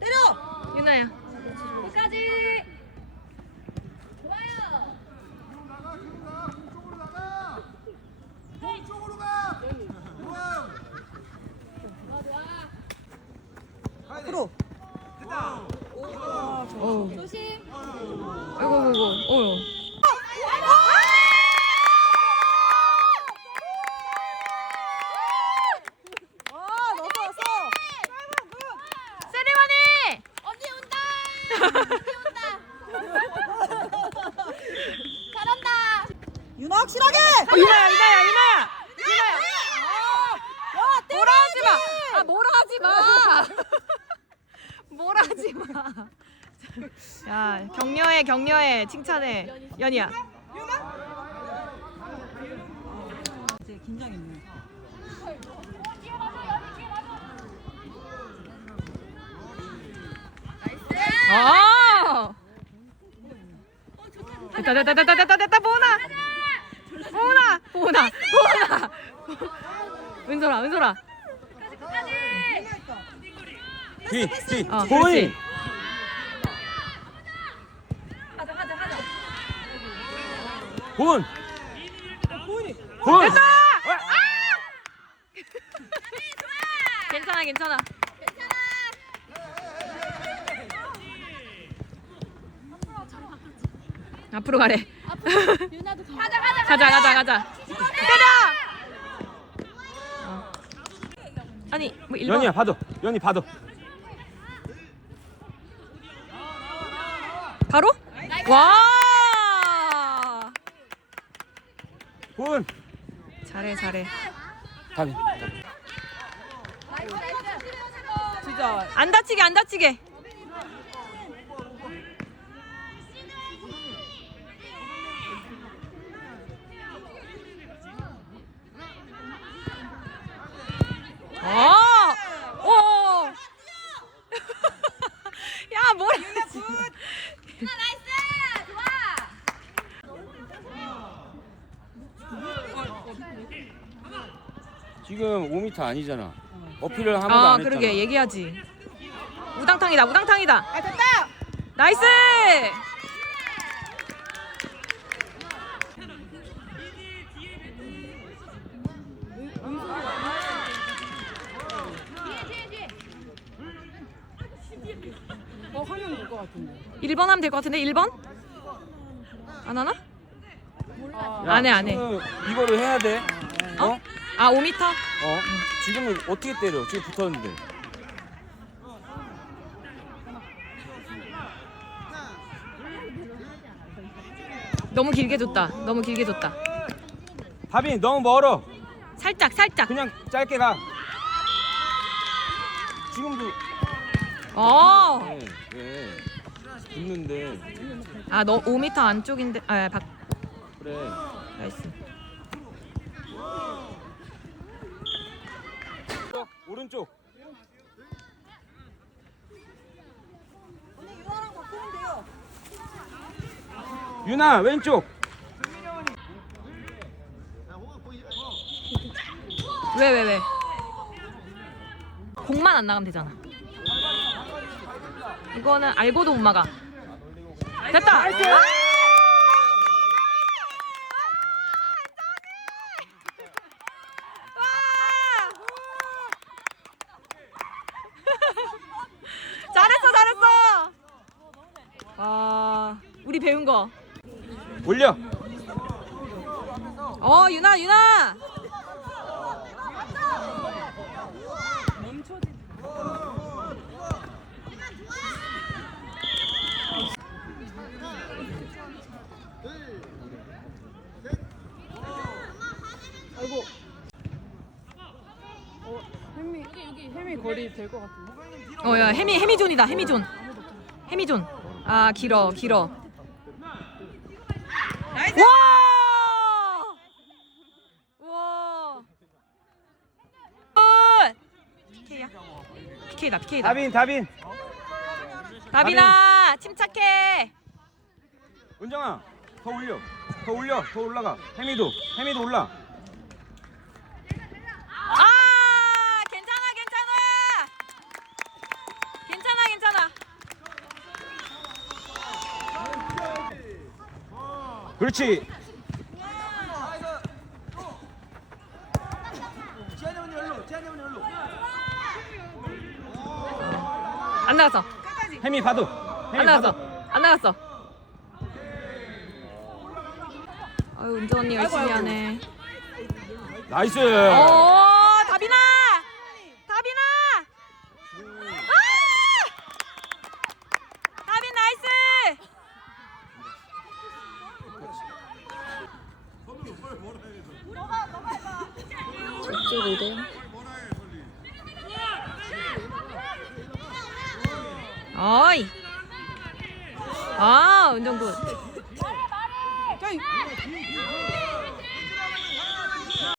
때려! 유나야. 끝까지! 좋아요! 프로. 어. 조심! 아이고 아이고 아이고. 아, 넣었어, 넣었어. 세리머니. 언니 온다! 언니 온다! 잘한다! 윤아 확실하게. 어, 유나야 유나야 유나야. 유나야. 야, 뭐라 하지 마. 아 뭐라 하지 마. 뭐라 하지 마. 야 격려해 격려해 칭찬해 연이야. 이제 긴장했네. 아. 됐다 됐다 됐다 됐다 됐다 보나. 보나 보나 보나. 은솔아 은솔아. 뒤, 뒤. 어, 보이. 그렇지. 본. 본. 됐다. 괜찮아 괜찮아. 앞으로 가래. 가자 가자 가자 가자. 때려. 어. 아니 뭐 1번. 연이야, 봐도. 연이 봐도. 바로? 와. 본. 잘해 잘해. 다비. 진짜. 안 다치게 안 다치게. 아! 오! 야, 뭐야? 유나 나이스 좋아 지금 5m 아니잖아. 어필을 한 번도 아, 안 했잖아. 그러게 얘기하지. 우당탕이다, 우당탕이다. 아, 됐다. 나이스! 어, 하면 될 것 같은데. 1번 하면 될 것 같은데 1번? 안 하나? 아, 야, 안 해, 안 해. 지금 이거를 해야 돼. 어? 어? 아 5m? 지금은 어떻게 때려? 지금 붙었는데. 너무 길게 줬다. 너무 길게 줬다. 다빈 너무 멀어. 살짝 살짝. 그냥 짧게 가. 지금도 어. 네, 네. 붙는데 아 너 5m 안쪽인데 아 밖. 그래. 나이스. 오른쪽. 언니 윤아랑 바꾸면 돼요. 유나 왼쪽. 왜 왜 왜? 공만 안 나가면 되잖아. 이거는 알고도 못 막아. 됐다. 잘했어 잘했어. 아 우리 배운 거. 올려. 어 유나 유나. 아이고. 어, 거리 될 것 같은데. 어야 해미 해미존이다 해미존. 해미존. 아 길어 길어. 와! 와! 굿! PK야. PK다 PK다. 다빈 다빈. 다빈아 침착해. 은정아 더 올려. 더 올려. 더 올라가. 혜미도 혜미도 올라. 그렇지. 안 나갔어. 혜미 봐도. 안 나갔어. 안 나갔어. 아유 은정 언니 열심히 하네. 나이스. 오 25대 0. 어이. 아, 운동 굿!